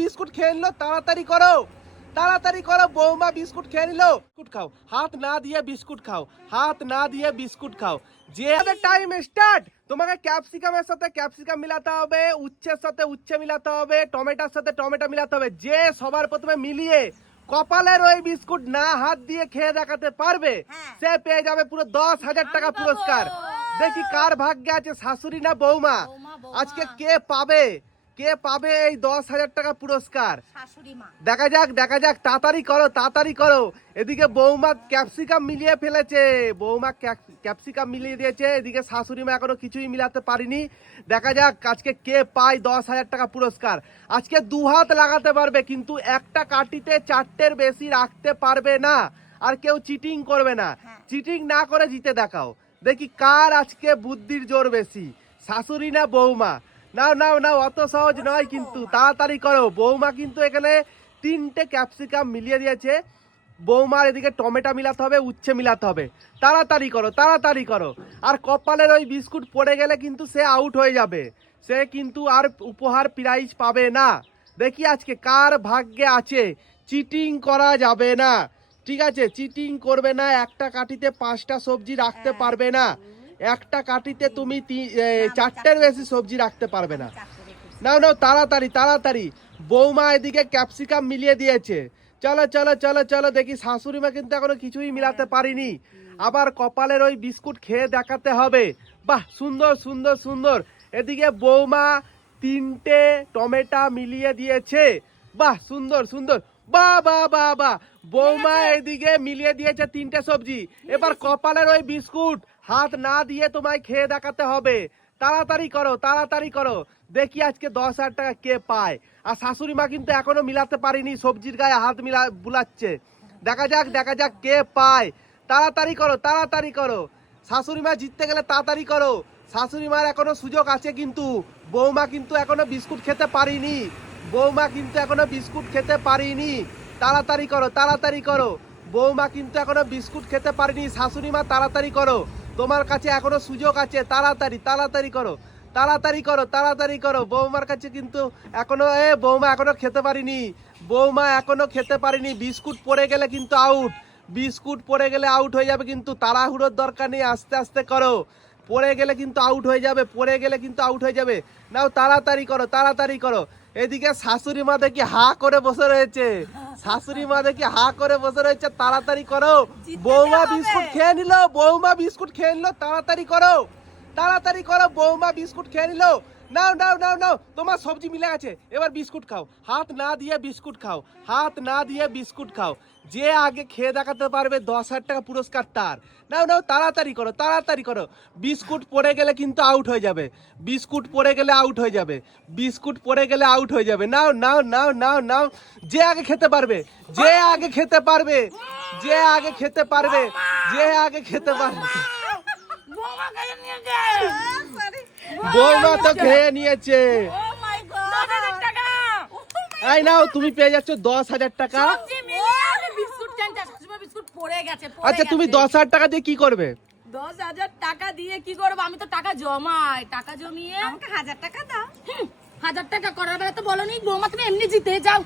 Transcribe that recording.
Biscuit খেয়ে নিল তাড়াতাড়ি করো। তাড়াতাড়ি করো বৌমা বিস্কুট খেয়ে নিলো। বিস্কুট খাও। হাত না দিয়ে বিস্কুট খাও। হাত না দিয়ে বিস্কুট খাও। যে টাইম স্টার্ট তোমাকে ক্যাপসিকামের সাথে ক্যাপসিকাম মিলাতে হবে উচ্ছের সাথে উচ্ছে মিলাতে হবে টমেটোর সাথে টমেটো মিলাতে হবে যে সবার প্রথমে মিলিয়ে কপালের ওই বিস্কুট না হাত দিয়ে খেয়ে দেখাতে পারবে হ্যাঁ। সে পেয়ে যাবে পুরো দশ হাজার টাকা পুরস্কার। দেখি কার ভাগ্যে আছে শাশুড়ি না বৌমা। আজকে কে পাবে? কে পাবে এই দশ হাজার টাকা পুরস্কার? দেখা যাক দেখা যাক তাড়াতাড়ি করো তাড়াতাড়ি করো। এদিকে বৌমা ক্যাপসিকাম মিলিয়ে ফেলেছে। বৌমা ক্যাপসিকাম মিলিয়ে দিয়েছে। এদিকে শাশুড়ি মা এখনও কিছুই মিলাতে পারিনি। দেখা যাক আজকে কে পায় দশ হাজার টাকা পুরস্কার। আজকে দু হাত লাগাতে পারবে কিন্তু একটা কাটিতে চারটের বেশি রাখতে পারবে না। আর কেউ চিটিং করবে না। হ্যাঁ। চিটিং না করে জিতে দেখাও। দেখি কার আজকে বুদ্ধির জোর বেশি শাশুড়ি না বৌমা? নাও নাও নাও অত সহজ নয় কিন্তু। তাড়াতাড়ি করো। বৌমা কিন্তু এখানে তিনটে ক্যাপসিকাম মিলিয়ে দিয়েছে। বৌমার এদিকে টমেটো মিলাতে হবে উচ্ছে মিলাতে হবে। তাড়াতাড়ি করো তাড়াতাড়ি করো। আর কপালের ওই বিস্কুট পড়ে গেলে কিন্তু সে আউট হয়ে যাবে। সে কিন্তু আর উপহার প্রাইজ পাবে না। দেখি আজকে কার ভাগ্যে আছে। চিটিং করা যাবে না। ঠিক আছে চিটিং করবে না একটা কাঠিতে পাঁচটা সবজি রাখতে পারবে না। একটা কাঠিতে তুমি চারটের বেশি সবজি রাখতে পারবে না। নাও নাও তাড়াতাড়ি তাড়াতাড়ি। বৌমা এদিকে ক্যাপসিকাম মিলিয়ে দিয়েছে। চলো চলো চলো চলো দেখি শাশুড়ি মা কিন্তু এখনও কিছুই মিলাতে পারিনি। আবার কপালের ওই বিস্কুট খেয়ে দেখাতে হবে। বাহ সুন্দর সুন্দর সুন্দর। এদিকে বৌমা তিনটে টমেটো মিলিয়ে দিয়েছে। বাহ সুন্দর সুন্দর। বাহ বাহ বাহ বাহ বৌমা এদিকে মিলিয়ে দিয়েছে তিনটে সবজি। এবার কপালের ওই বিস্কুট। হাত না দিয়ে তোমায় খেয়ে দেখাতে হবে। তাড়াতাড়ি করো তাড়াতাড়ি করো। দেখি আজকে দশ হাজার টাকা কে পায়। আর শাশুড়ি মা কিন্তু এখনও মিলাতে পারিনি, সবজির গায়ে হাত মিলা, বুলাচ্ছে। দেখা যাক দেখা যাক কে পায়। তাড়াতাড়ি করো তাড়াতাড়ি করো। শাশুড়ি মা জিততে গেলে তাড়াতাড়ি করো। শাশুড়ি মার এখনও সুযোগ আছে কিন্তু, বৌমা কিন্তু এখনও বিস্কুট খেতে পারিনি। বৌমা কিন্তু এখনও বিস্কুট খেতে পারিনি। তাড়াতাড়ি করো তাড়াতাড়ি করো। বৌমা কিন্তু এখনও বিস্কুট খেতে পারিনি। শাশুড়ি মা, তাড়াতাড়ি করো। তোমার কাছে এখনও সুযোগ আছে, তাড়াতাড়ি তাড়াতাড়ি করো। তাড়াতাড়ি করো তাড়াতাড়ি করো। বৌমার কাছে কিন্তু এখনও, এ বৌমা এখনও খেতে পারিনি। বৌমা এখনও খেতে পারিনি। বিস্কুট পড়ে গেলে কিন্তু আউট বিস্কুট পড়ে গেলে আউট হয়ে যাবে কিন্তু তাড়াহুড়োর দরকার নেই, আস্তে আস্তে করো। পড়ে গেলে কিন্তু আউট হয়ে যাবে, পড়ে গেলে কিন্তু আউট হয়ে যাবে। নাও তাড়াতাড়ি করো তাড়াতাড়ি করো। এদিকে শাশুড়ি মা দেখি হা করে বসে রয়েছে। শাশুড়ি মা দেখি হা করে বসে রয়েছে তাড়াতাড়ি করো। বৌমা বিস্কুট খেয়ে নিল বৌমা বিস্কুট খেয়ে নিল তাড়াতাড়ি করো। তাড়াতাড়ি করো বৌমা বিস্কুট খেয়ে নিল। নাও নাও নাও নাও, তোমার সবজি মিলে গেছে। এবার বিস্কুট খাও। হাত না দিয়ে বিস্কুট খাও। হাত না দিয়ে বিস্কুট খাও। যে আগে খেয়ে দেখাতে পারবে, দশ হাজার টাকা পুরস্কার তার। নাও নাও, তাড়াতাড়ি করো তাড়াতাড়ি করো। বিস্কুট পড়ে গেলে কিন্তু আউট হয়ে যাবে। বিস্কুট পড়ে গেলে আউট হয়ে যাবে। বিস্কুট পড়ে গেলে আউট হয়ে যাবে। নাও নাও নাও নাও নাও। যে আগে খেতে পারবে, যে আগে খেতে পারবে, যে আগে খেতে পারবে, যে আগে খেতে পারবে। বৌমা তো খেয়ে নিয়েছে। এই নাও তুমি পেয়ে যাচ্ছ দশ হাজার টাকা। আচ্ছা তুমি দশ হাজার টাকা দিয়ে কি করবে? দশ হাজার টাকা দিয়ে কি করব? আমি তো টাকা জমাই। টাকা জমিয়ে আমাকে হাজার টাকা দাও। হাজার টাকা করার বেলা তো বলো নি বৌমা তুমি এমনি জিতে যাও।